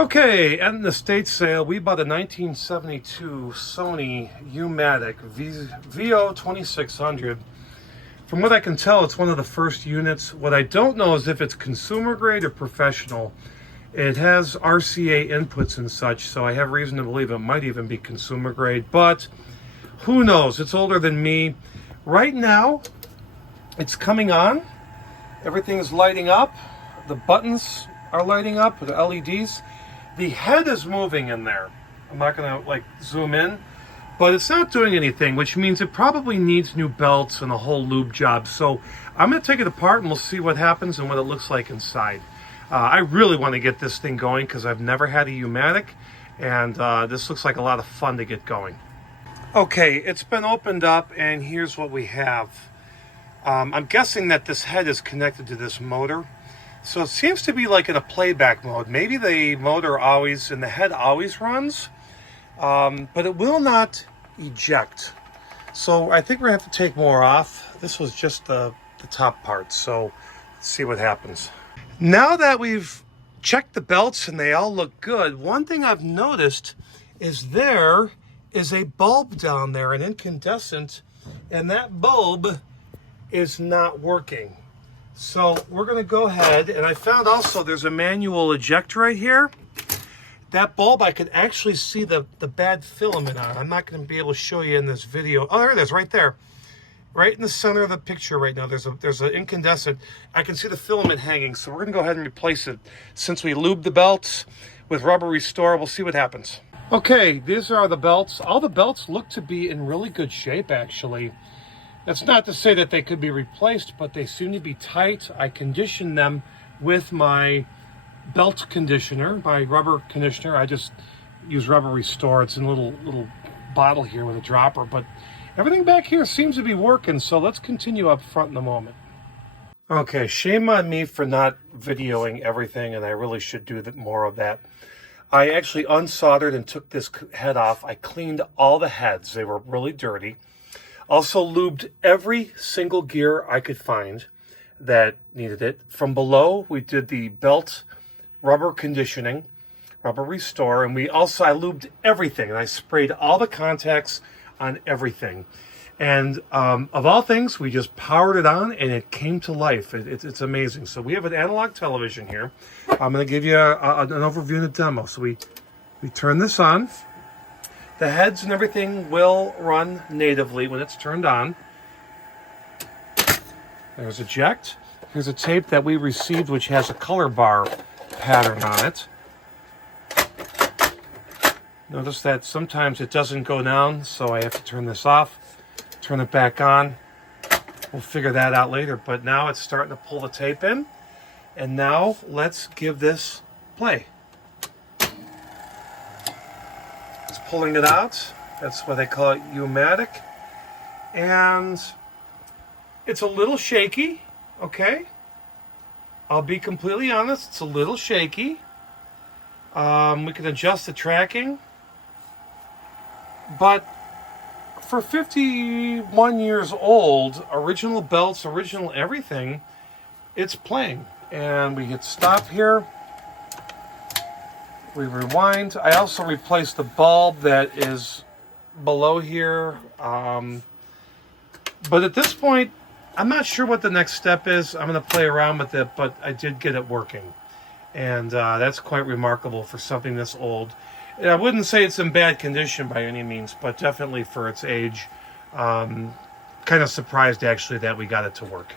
Okay, at the estate sale, we bought a 1972 Sony U-Matic VO-2600. From what I can tell, it's one of the first units. What I don't know is if it's consumer grade or professional. It has RCA inputs and such, so I have reason to believe it might even be consumer grade, but who knows? It's older than me. Right now, it's coming on. Everything's lighting up. The buttons are lighting up, the LEDs. The head is moving in there. I'm not gonna zoom in, but it's not doing anything, which means it probably needs new belts and a whole lube job. So I'm gonna take it apart and we'll see what happens and what it looks like inside. I really want to get this thing going because I've never had a U-Matic, and this looks like a lot of fun to get going. Okay, it's been opened up and here's what we have. I'm guessing that this head is connected to this motor. So it seems to be like in a playback mode. Maybe the motor always, and the head always runs, but it will not eject. So I think we're gonna have to take more off. This was just the top part, so let's see what happens. Now that we've checked the belts and they all look good, one thing I've noticed is there is a bulb down there, an incandescent, and that bulb is not working. So we're going to go ahead, and I found also there's a manual eject right here. That bulb, I could actually see the bad filament on. I'm not going to be able to show you in this video. Oh, there it is, right there. Right in the center of the picture right now, there's an incandescent. I can see the filament hanging, so we're going to go ahead and replace it. Since we lubed the belts with rubber restore, we'll see what happens. Okay, these are the belts. All the belts look to be in really good shape, actually. That's not to say that they could be replaced, but they seem to be tight. I conditioned them with my belt conditioner, my rubber conditioner. I just use rubber restore. It's in a little bottle here with a dropper, but everything back here seems to be working, so let's continue up front in a moment. Okay, shame on me for not videoing everything, and I really should do more of that. I actually unsoldered and took this head off. I cleaned all the heads. They were really dirty. Also lubed every single gear I could find that needed it. From below, we did the belt rubber conditioning, rubber restore, and I lubed everything, and I sprayed all the contacts on everything. And of all things, we just powered it on, and it came to life. It's amazing. So we have an analog television here. I'm going to give you an overview of the demo. So we turn this on. The heads and everything will run natively when it's turned on. There's eject. Here's a tape that we received which has a color bar pattern on it. Notice that sometimes it doesn't go down, so I have to turn this off, turn it back on. We'll figure that out later, but now it's starting to pull the tape in. And now let's give this play. Pulling it out. That's what they call it, U-Matic. And it's a little shaky, okay? I'll be completely honest, it's a little shaky. We can adjust the tracking. But for 51 years old, original belts, original everything, it's playing. And we hit stop here. We rewind. I also replaced the bulb that is below here. But at this point, I'm not sure what the next step is. I'm going to play around with it, but I did get it working. And that's quite remarkable for something this old. And I wouldn't say it's in bad condition by any means, but definitely for its age. Kind of surprised, actually, that we got it to work.